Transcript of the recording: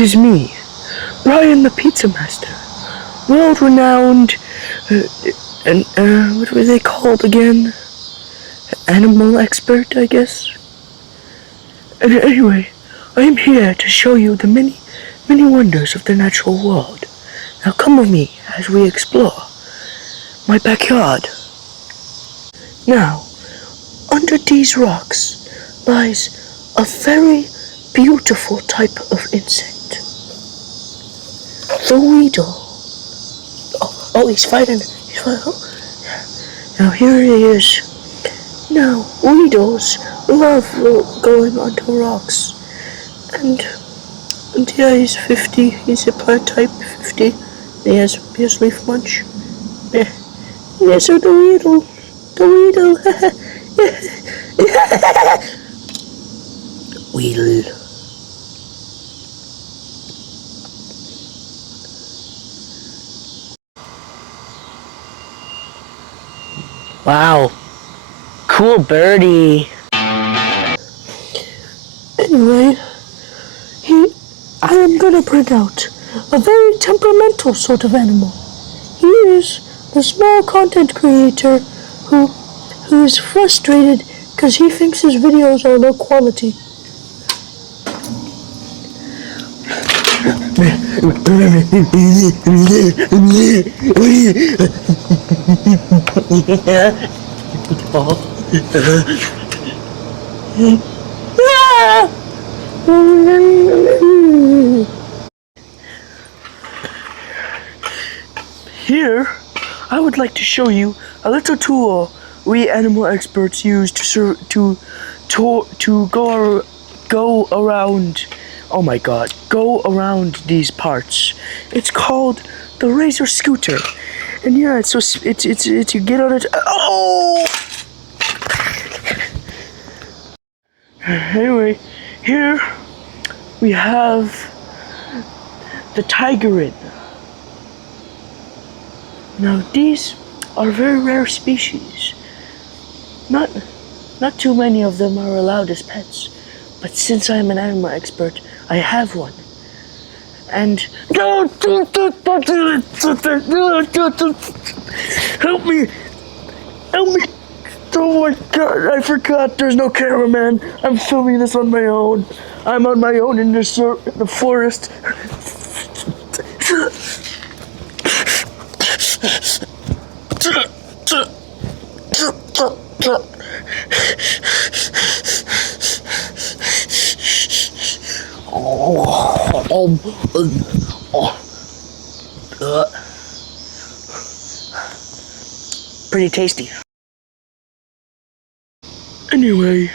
'Tis me, Brian the Pizza Master, world-renowned, what were they called again? Animal expert, I guess? And anyway, I am here to show you the many wonders of the natural world. Now come with me as we explore my backyard. Now, under these rocks lies a very beautiful type of insect. The weedle. Oh, he's fighting. Now here he is. Now, weedles love going onto rocks. And yeah, he's 50. He's a plant type 50. He has leaf munch. Yeah, so the weedle. Weedle. Wow. Cool birdie. Anyway, I am gonna bring out a very temperamental sort of animal. He is the small content creator who is frustrated because he thinks his videos are low quality. Here, I would like to show you a little tool we animal experts use to go around. Oh my God! Go around these parts. It's called the razor scooter, and yeah, it's you get on it. Oh! Anyway, here we have the tigerin. Now these are very rare species. Not too many of them are allowed as pets, but since I am an animal expert, I have one. And help me! Oh my God, I forgot there's no cameraman. I'm filming this on my own. I'm on my own in the forest. Pretty tasty. Anyway,